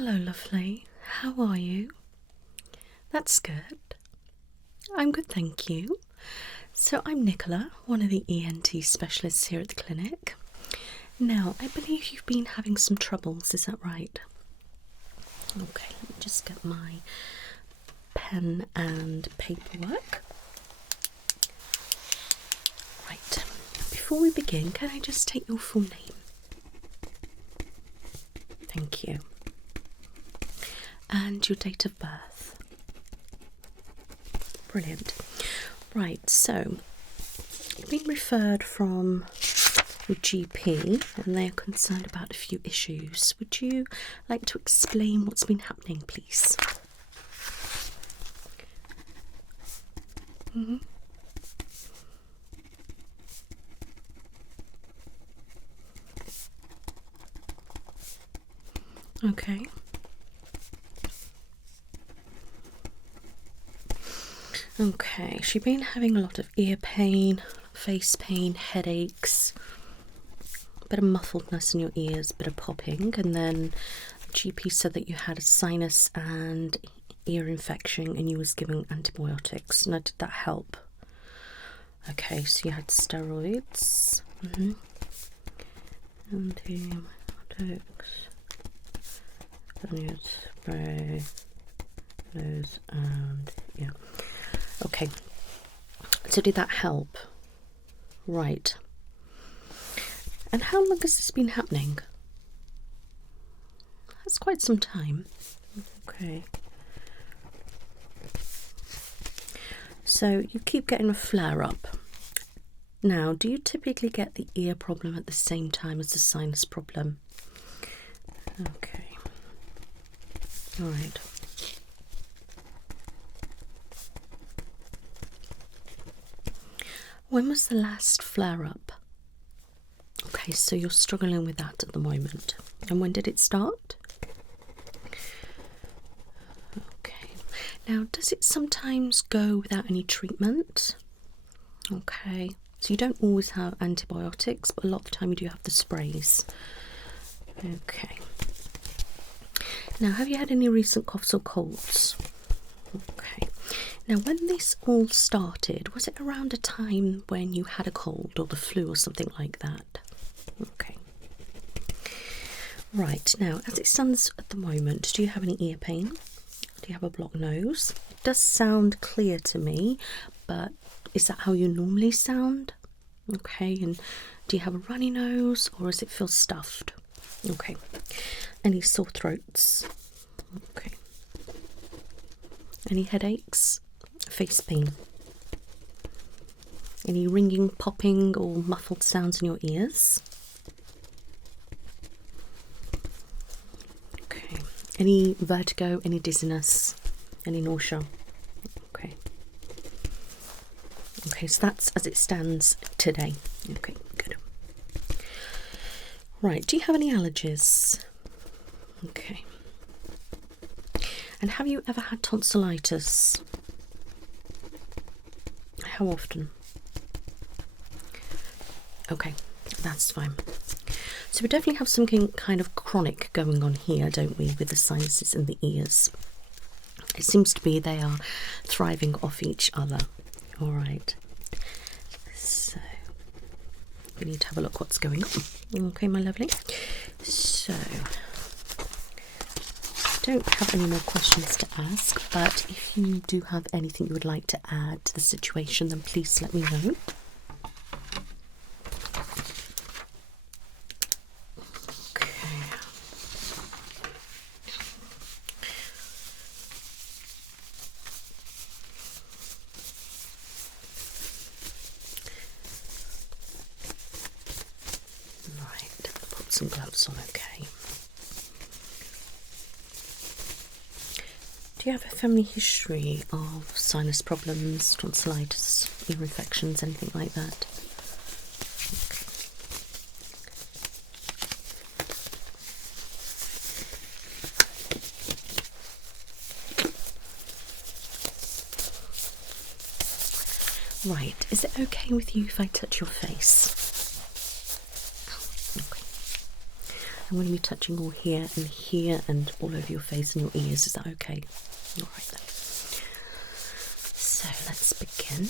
Hello, lovely. How are you? That's good. I'm good, thank you. So I'm Nicola, one of the ENT specialists here at the clinic. Now, I believe you've been having some troubles, is that right? Okay, let me just get my pen and paperwork. Right, before we begin, can I just take your full name? Thank you. And your date of birth. Brilliant. Right, so you've been referred from your GP and they're concerned about a few issues. Would you like to explain what's been happening, please? Okay. Okay, she's been having a lot of ear pain, face pain, headaches, a bit of muffledness in your ears, a bit of popping, and then the GP said that you had a sinus and ear infection and you was given antibiotics. Now, did that help? Okay, so you had steroids, antibiotics, then you had spray, those, and yeah. Okay, so did that help? Right. And how long has this been happening? That's quite some time. Okay. So you keep getting a flare-up. Now, do you typically get the ear problem at the same time as the sinus problem? Okay. All right. When was the last flare-up? Okay, so you're struggling with that at the moment. And when did it start? Okay. Now, does it sometimes go without any treatment? Okay. So you don't always have antibiotics, but a lot of the time you do have the sprays. Okay. Now, have you had any recent coughs or colds? Okay. Now, when this all started, was it around a time when you had a cold or the flu or something like that? Okay. Right, now, as it stands at the moment, do you have any ear pain? Do you have a blocked nose? It does sound clear to me, but is that how you normally sound? Okay, and do you have a runny nose or does it feel stuffed? Okay. Any sore throats? Okay. Any headaches? Face pain? Any ringing, popping or muffled sounds in your ears? Okay. Any vertigo, any dizziness, any nausea? Okay. Okay, so that's as it stands today. Okay, good. Right, do you have any allergies? Okay. And have you ever had tonsillitis? How often? Okay, that's fine. So we definitely have something kind of chronic going on here, don't we, with the sinuses and the ears. It seems to be they are thriving off each other. All right. So we need to have a look what's going on. Okay, my lovely. So don't have any more questions to ask, but if you do have anything you would like to add to the situation, then please let me know. Okay. Right, put some gloves on, okay. Do you have a family history of sinus problems, tonsillitis, ear infections, anything like that? Okay. Right, is it okay with you if I touch your face? Okay. I'm going to be touching all here and all over your face and your ears. Is that okay? All right then. So let's begin.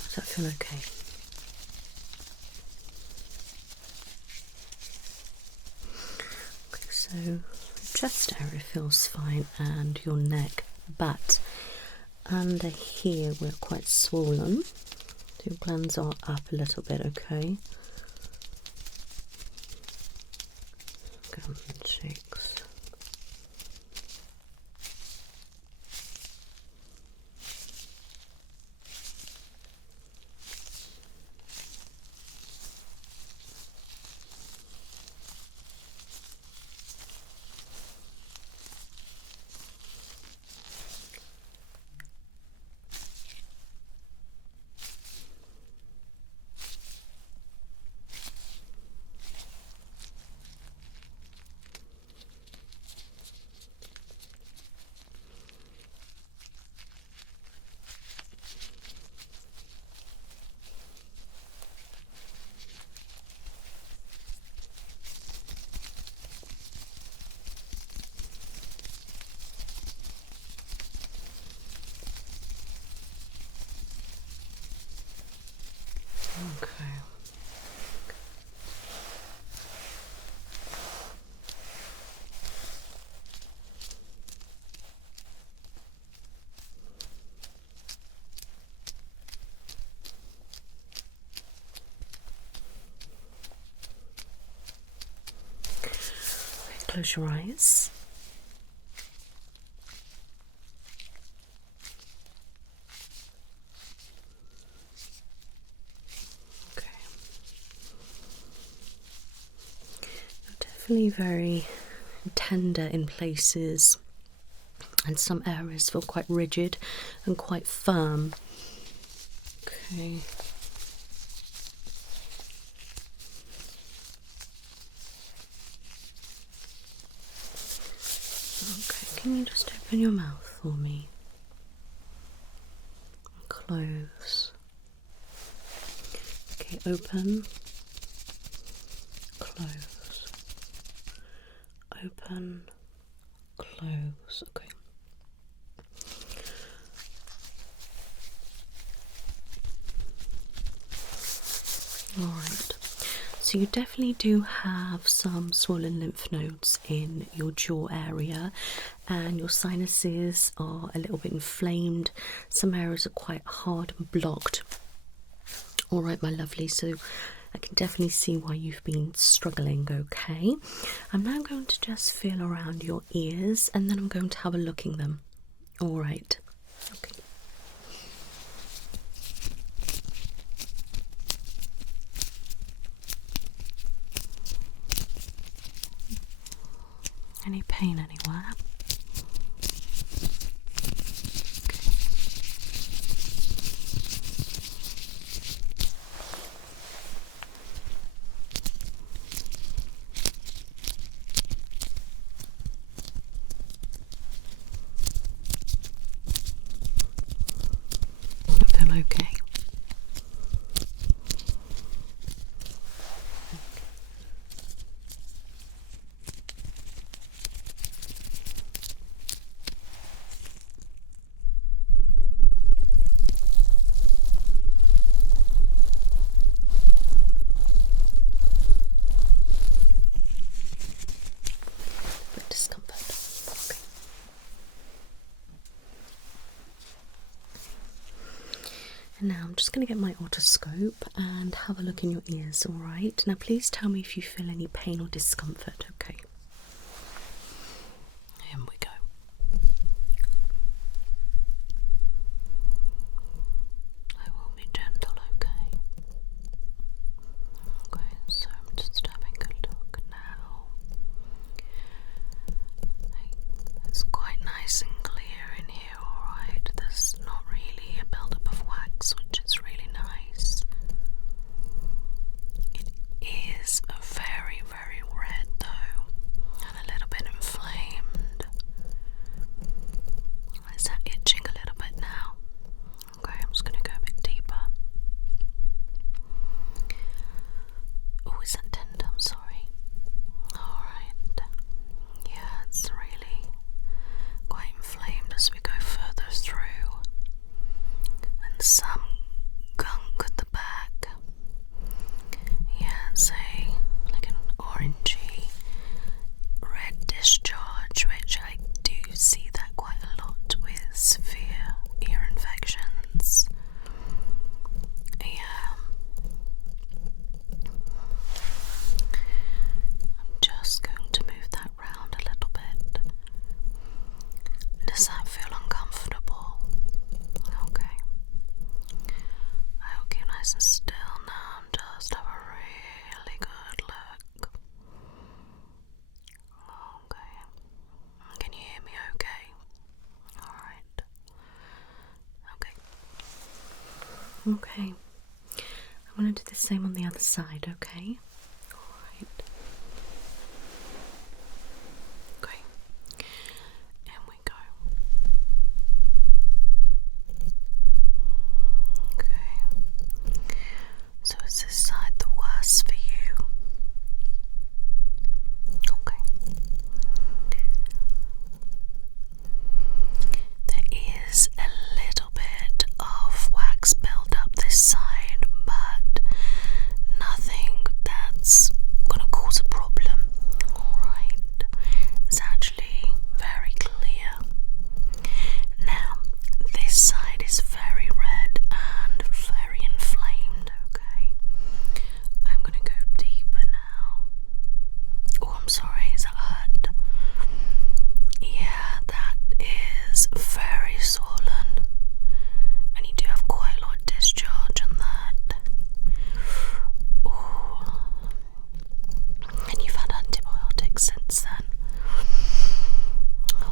Does that feel okay? Okay, so chest area feels fine and your neck, but under here we're quite swollen. So your glands are up a little bit, okay? Gums and cheeks. Okay. Close your eyes. Okay. You're definitely very tender in places, and some areas feel quite rigid and quite firm. Okay. Okay, can you just open your mouth for me? Close. Okay, open. Close. Open. Close. Okay. Alright, so you definitely do have some swollen lymph nodes in your jaw area, and your sinuses are a little bit inflamed. Some areas are quite hard and blocked. Alright, my lovely, so I can definitely see why you've been struggling, okay? I'm now going to just feel around your ears and then I'm going to have a look in them. Alright, okay. Any pain anywhere? I feel okay. And now I'm just going to get my otoscope and have a look in your ears, alright? Now please tell me if you feel any pain or discomfort, okay? Here we go. Okay. I'm going to do the same on the other side, okay? Alright. Okay. In we go. Okay. So is this side the worst for you? Okay. There is a little bit of wax build up this side, but nothing that's gonna cause a problem. Alright. It's actually very clear. Now, this side is very red and very inflamed, okay? I'm gonna go deeper now. Oh, I'm sorry, is that hurt? Yeah, that is very swollen. And you do have quite a lot of discharge on that. Oh. And you've had antibiotics since then.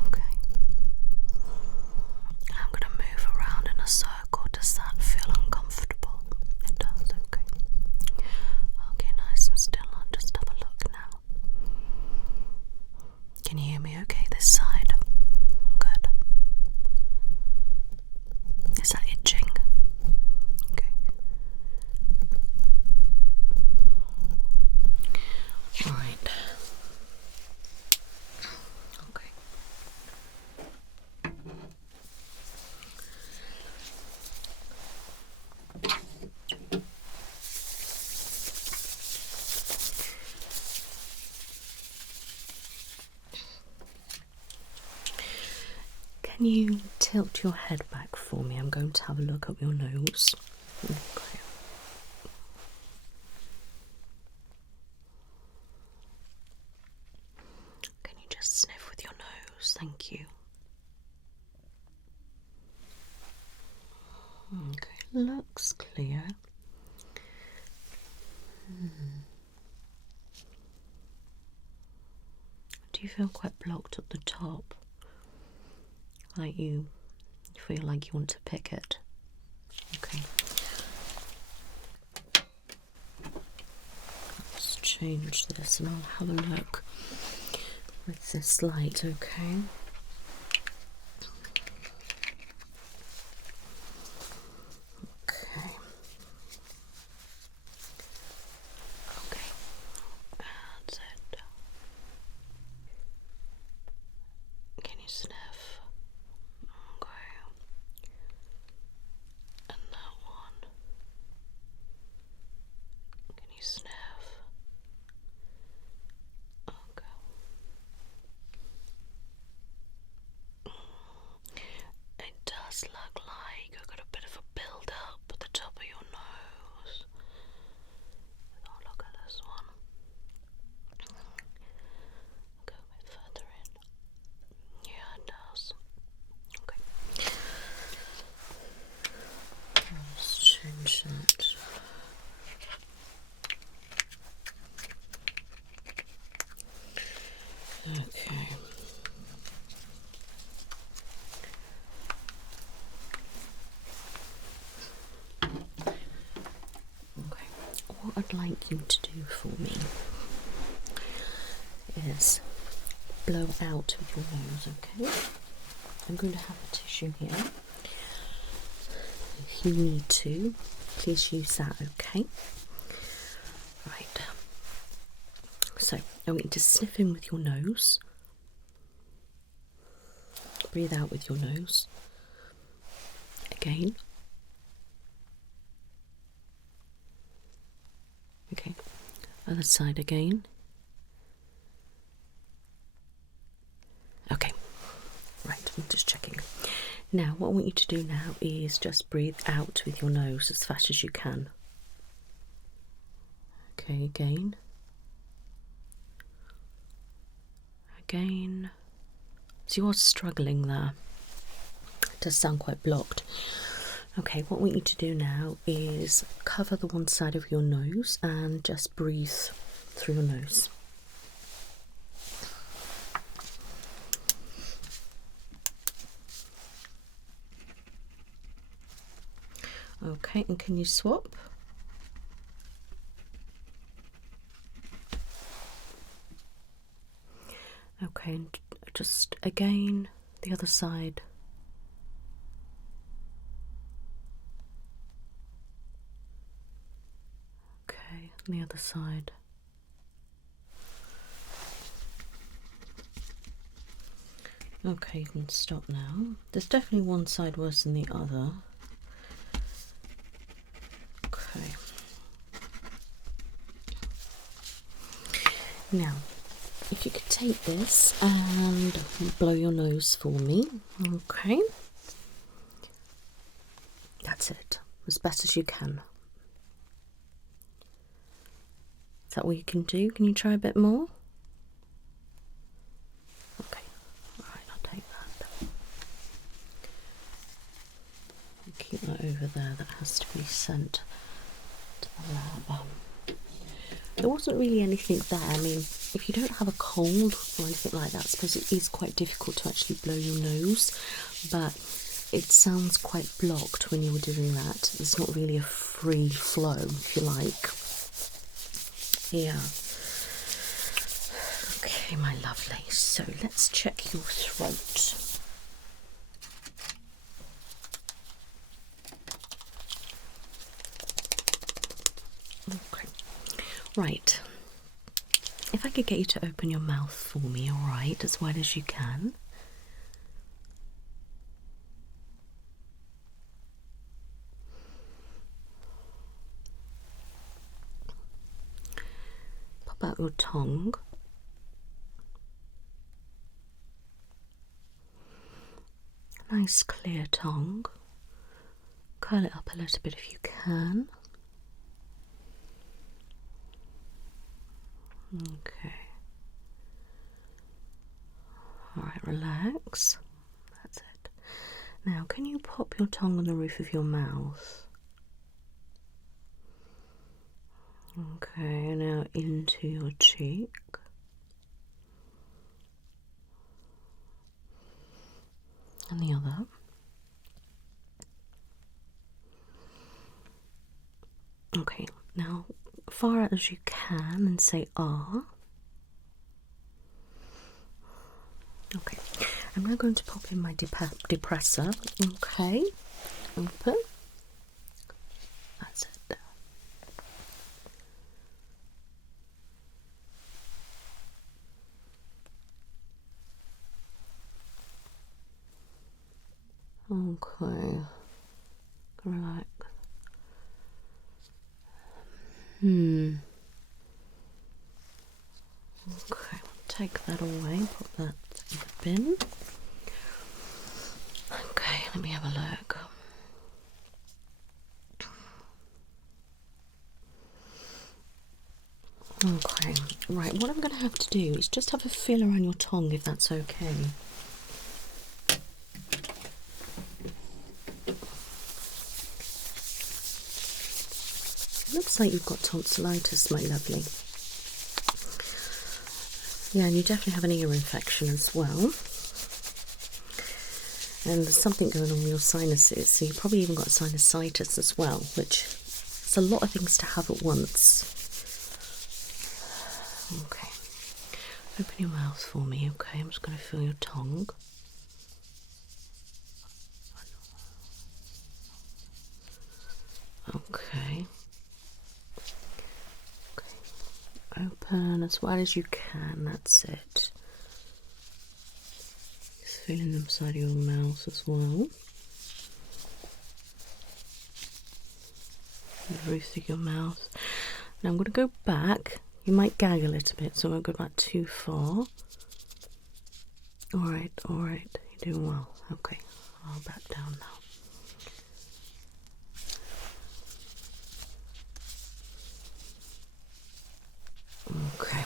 Okay. I'm going to move around in a circle. Does that feel uncomfortable? It does, okay. Okay, nice and still. I'll just have a look now. Can you hear me okay this side? Good. Is that itching? Okay. Alright. Okay. Can you tilt your head back for me? I'm going to have a look at your nose. Okay. Can you just sniff with your nose? Thank you. Okay, looks clear. Do you feel quite blocked at the top? Like you feel like you want to pick it? Okay. Let's change this and I'll have a look with this light, okay? Okay. Okay. That's it. Can you sniff? Okay. And that one. Can you sniff? Okay. It does look like you've got a bit of a build up at the top of your nose. Oh, look at this one. Go a bit further in. Yeah, it does. Okay. Let's change that. Okay. Okay. What I'd like you to do for me is blow out with your nose, okay? I'm going to have a tissue here. If you need to, please use that, okay? Right. So, I want you to sniff in with your nose. Breathe out with your nose. Again. Okay. Other side again. Okay. Right, I'm just checking. Now, what I want you to do now is just breathe out with your nose as fast as you can. Okay, again. Again. So you are struggling there. It does sound quite blocked. Okay, what we need to do now is cover the one side of your nose and just breathe through your nose. Okay. Okay, and can you swap? Okay, and just again, the other side. Okay, and the other side. Okay, you can stop now. There's definitely one side worse than the other. Okay. Now, if you could take this and blow your nose for me. Okay. That's it. As best as you can. Is that all you can do? Can you try a bit more? Okay. Alright, I'll take that. Keep that over there. That has to be sent to the lab. There wasn't really anything there. I mean, if you don't have a cold or anything like that, I suppose it is quite difficult to actually blow your nose, but it sounds quite blocked when you were doing that. It's not really a free flow, if you like. Yeah. Okay, my lovely. So let's check your throat. Okay. Right. If I could get you to open your mouth for me, alright, as wide as you can. Pop out your tongue. Nice clear tongue. Curl it up a little bit if you can. Okay. Alright, relax. That's it. Now, can you pop your tongue on the roof of your mouth? Okay, now into your cheek. And the other. Okay, now far out as you can and say ah. Okay, I'm now going to pop in my depressor. Okay, open. That's it. Okay, relax. Okay, take that away, put that in the bin. Okay, let me have a look. Okay, right, what I'm going to have to do is just have a feel around your tongue, if that's okay. Looks like you've got tonsillitis, my lovely. Yeah, and you definitely have an ear infection as well. And there's something going on with your sinuses, so you've probably even got sinusitis as well, which is a lot of things to have at once. Okay, open your mouth for me, okay? I'm just going to feel your tongue. Okay. Open as wide as you can, that's it. Just feeling the side of your mouth as well. The roof of your mouth. Now I'm going to go back. You might gag a little bit, so I won't go back too far. Alright, you're doing well. Okay, I'll back down now. Okay.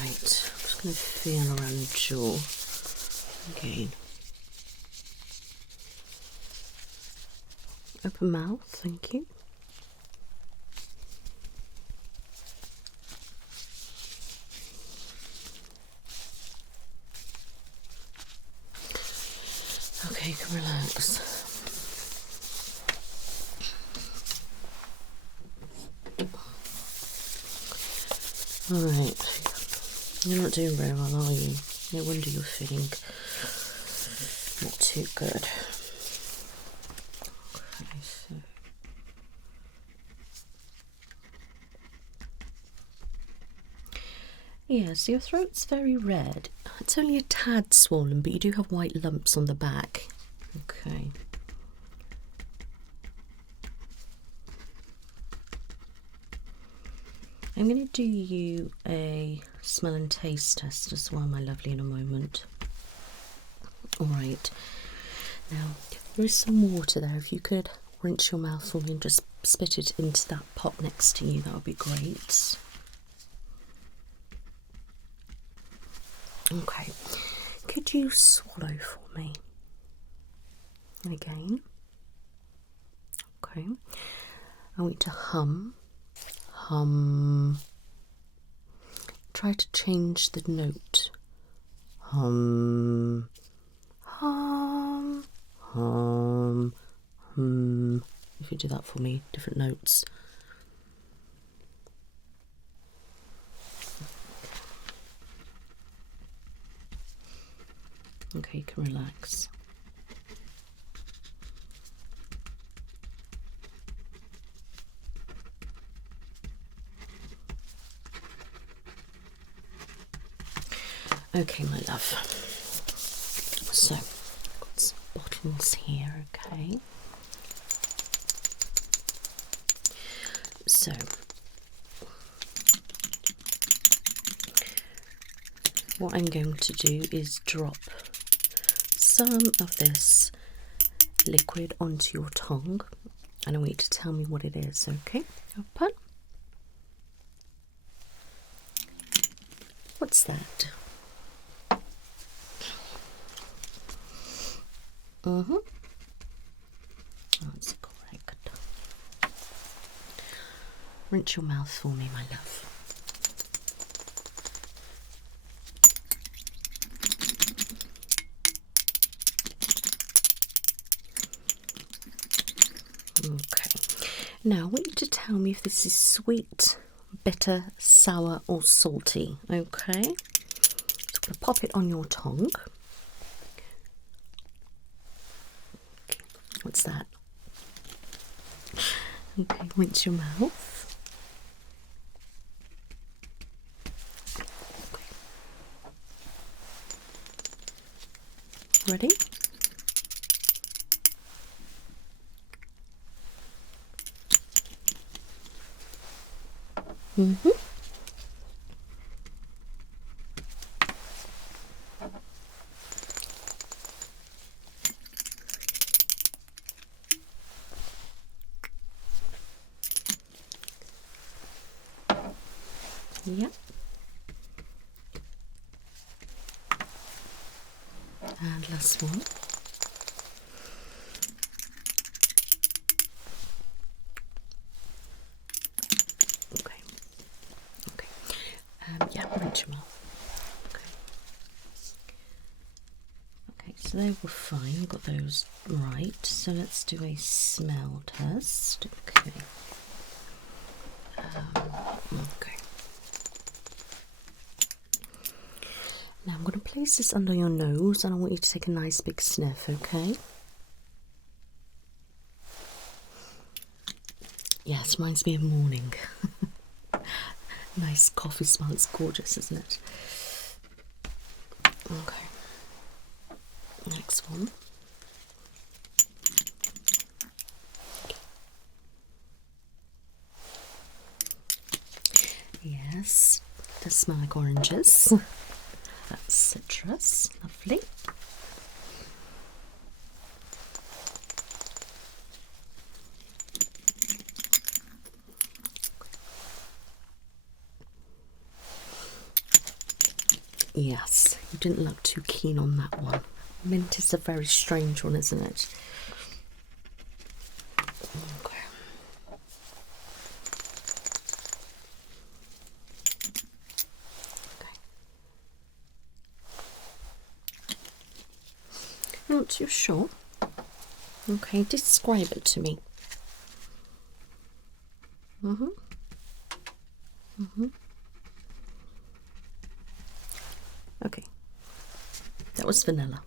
Right, I'm just going to feel around the jaw again. Open mouth, thank you. you can relax. Alright, you're not doing very well, are you? No wonder you're feeling not too good. Okay, so yeah, so your throat's very red. It's only a tad swollen, but you do have white lumps on the back. Okay. I'm going to do you a smell and taste test as well, my lovely, in a moment. Alright, now there is some water there. If you could rinse your mouth for me and just spit it into that pot next to you, that would be great. Okay, could you swallow for me? And again. Okay, I want you to hum. Hum. Try to change the note. Hum. Hum. Hum. Hum. If you do that for me, different notes. Okay, you can relax. Okay, my love. So, got some bottles here, okay? So, what I'm going to do is drop some of this liquid onto your tongue, and I want you to tell me what it is, okay? Open. What's that? That's correct. Rinse your mouth for me, my love. Okay. Now I want you to tell me if this is sweet, bitter, sour or salty, okay? So I'm going to pop it on your tongue. What's that? Okay, rinse your mouth. Okay. Ready? Yep. And last one. Okay. Okay. Yeah, rinse your mouth. Okay. Okay, so they were fine. We got those right. So let's do a smell test. Okay. Okay. Now I'm going to place this under your nose and I want you to take a nice big sniff, okay? Yes, reminds me of morning. Nice coffee smell, it's gorgeous, isn't it? Okay. Next one. Yes, does smell like oranges. That's citrus, lovely. Yes, you didn't look too keen on that one. Mint is a very strange one, isn't it? Okay. Not too sure. Okay, describe it to me. Okay, that was vanilla.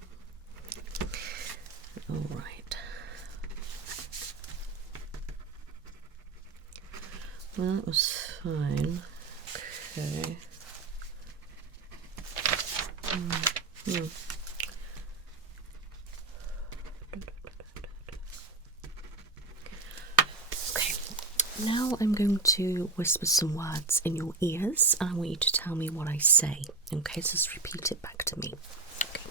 All right. Well, that was fine. Okay. Okay, now I'm going to whisper some words in your ears, and I want you to tell me what I say. Okay, so just repeat it back to me. Okay.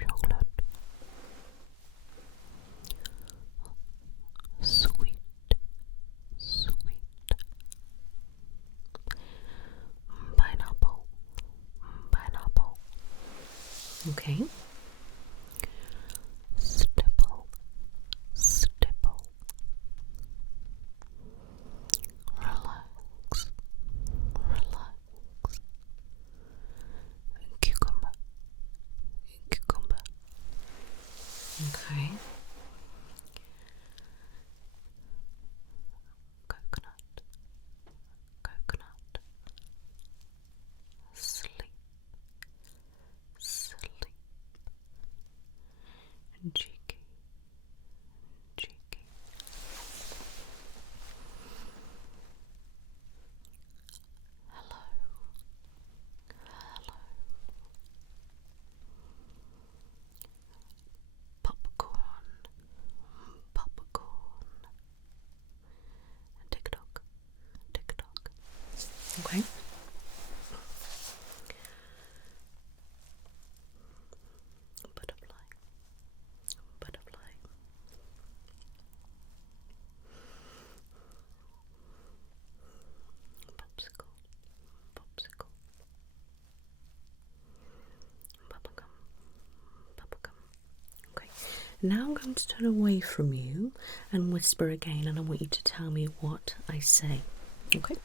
Chocolate. Sweet. Pineapple. Okay. Stipple. Relax. Cucumber. Okay. Coconut. Sleep. Cheeky. Hello. Popcorn. Tick-tock. Okay. Butterfly. Popsicle. Bubblegum. Okay. Now I'm going to turn away from you and whisper again, and I want you to tell me what I say. Okay.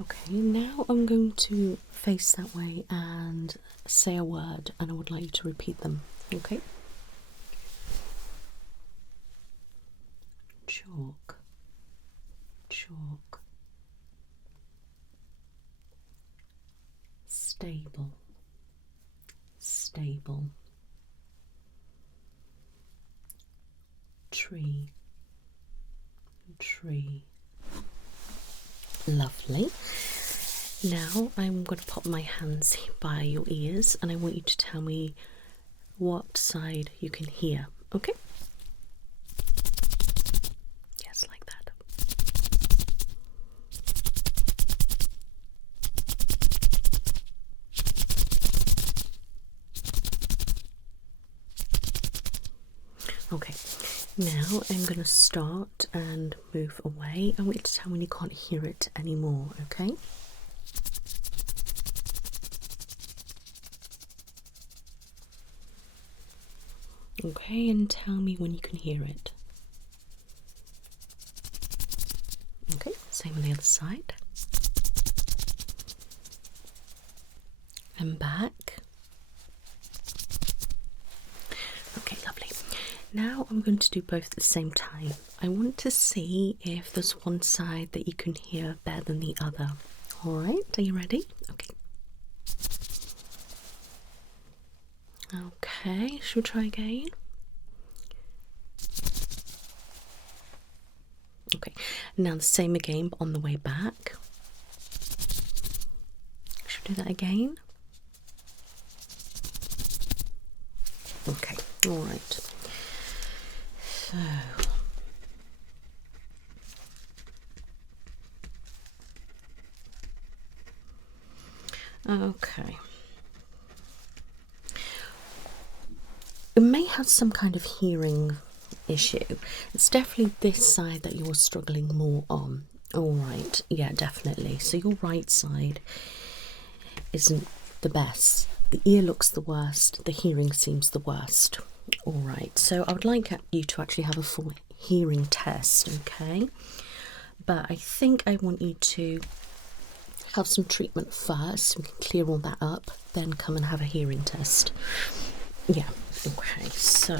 Okay, now I'm going to face that way and say a word, and I would like you to repeat them. Okay? Chalk. Stable. Tree. Lovely. Now I'm going to pop my hands by your ears, and I want you to tell me what side you can hear. Okay? Yes, like that. Okay, now I'm going to start and move away. I want you to tell me when you can't hear it anymore, okay? Okay, and tell me when you can hear it. Okay, same on the other side. And back. Okay, lovely. Now I'm going to do both at the same time. I want to see if there's one side that you can hear better than the other. Alright, are you ready? Okay. Okay, should we try again? Okay, now the same again, but on the way back. Should we do that again? Okay, alright. So, Okay. It may have some kind of hearing issue. It's definitely this side that you're struggling more on. All right, yeah, definitely. So your right side isn't the best. The ear looks the worst. The hearing seems the worst. All right, so I would like you to actually have a full hearing test, okay? But I think I want you to have some treatment first. We can clear all that up, then come and have a hearing test. Yeah, okay, so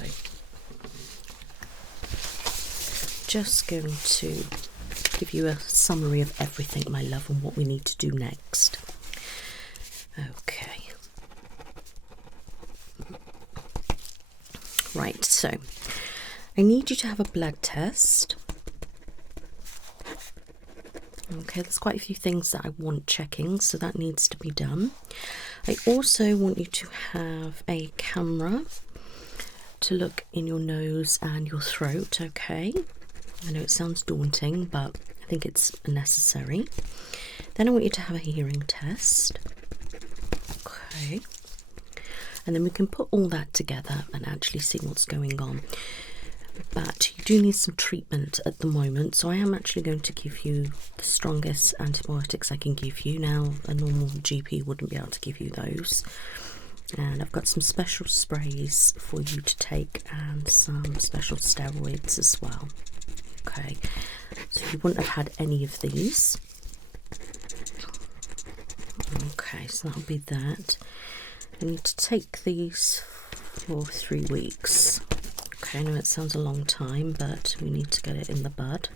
just going to give you a summary of everything, my love, and what we need to do next. Okay. Right, so I need you to have a blood test. Okay, there's quite a few things that I want checking, so that needs to be done. I also want you to have a camera to look in your nose and your throat, okay? I know it sounds daunting, but I think it's necessary. Then I want you to have a hearing test. Okay. And then we can put all that together and actually see what's going on. But you do need some treatment at the moment, so I am actually going to give you the strongest antibiotics I can give you. Now, a normal GP wouldn't be able to give you those. And I've got some special sprays for you to take and some special steroids as well. Okay, so you wouldn't have had any of these. Okay, so that'll be that. You need to take these for 3 weeks. Okay, I know it sounds a long time, but we need to get it in the bud.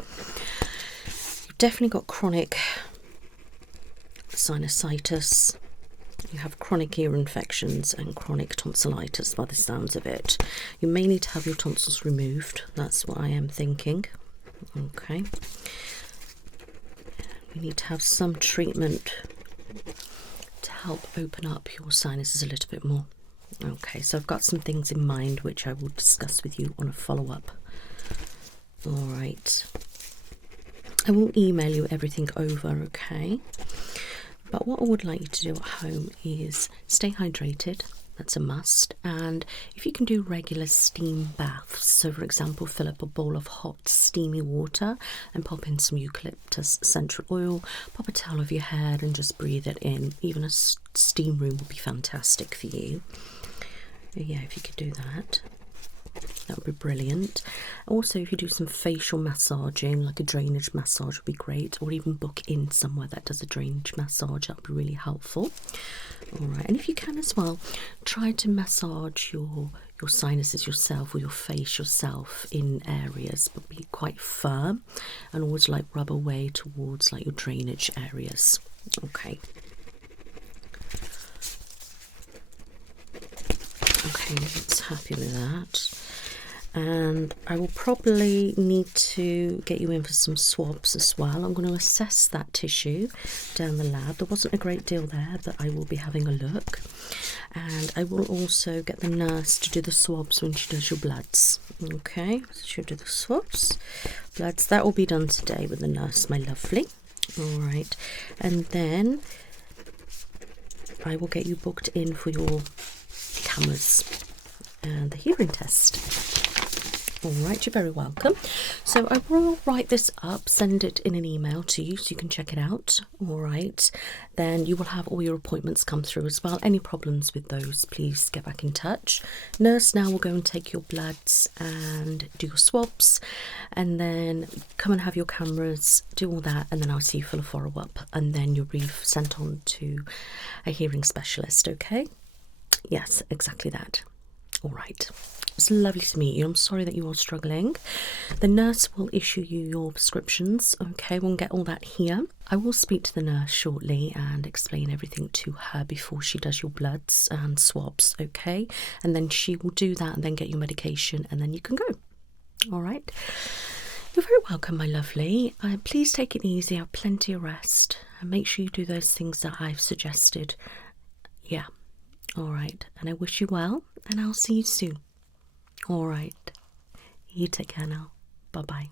You've definitely got chronic sinusitis. You have chronic ear infections and chronic tonsillitis by the sounds of it. You may need to have your tonsils removed. That's what I am thinking. Okay. We need to have some treatment to help open up your sinuses a little bit more. Okay, so I've got some things in mind which I will discuss with you on a follow-up. All right. I will email you everything over, okay? But what I would like you to do at home is stay hydrated. That's a must. And if you can do regular steam baths, so for example, fill up a bowl of hot steamy water and pop in some eucalyptus essential oil, pop a towel over your head and just breathe it in. Even a steam room would be fantastic for you. Yeah, if you could do that, that would be brilliant. Also, if you do some facial massaging, like a drainage massage would be great, or even book in somewhere that does a drainage massage, that would be really helpful. All right, and if you can as well, try to massage your sinuses yourself or your face yourself in areas, but be quite firm and always like rub away towards like your drainage areas. Okay. Okay, it's happy with that. And I will probably need to get you in for some swabs as well. I'm going to assess that tissue down the lab. There wasn't a great deal there, but I will be having a look. And I will also get the nurse to do the swabs when she does your bloods. Okay, so she'll do the swabs. Bloods, that will be done today with the nurse, my lovely. All right, and then I will get you booked in for your cameras and the hearing test. All right, you're very welcome. So I will write this up, send it in an email to you so you can check it out. All right, then you will have all your appointments come through as well. Any problems with those, please get back in touch. Nurse now will go and take your bloods and do your swabs, and then come and have your cameras, do all that, and then I'll see you for a follow-up, and then you'll be sent on to a hearing specialist, okay? Yes, exactly that. All right. It's lovely to meet you. I'm sorry that you are struggling. The nurse will issue you your prescriptions. Okay, we'll get all that here. I will speak to the nurse shortly and explain everything to her before she does your bloods and swabs. Okay, and then she will do that and then get your medication and then you can go. All right. You're very welcome, my lovely. Please take it easy. Have plenty of rest and make sure you do those things that I've suggested. Yeah. All right. And I wish you well, and I'll see you soon. All right. You take care now. Bye-bye.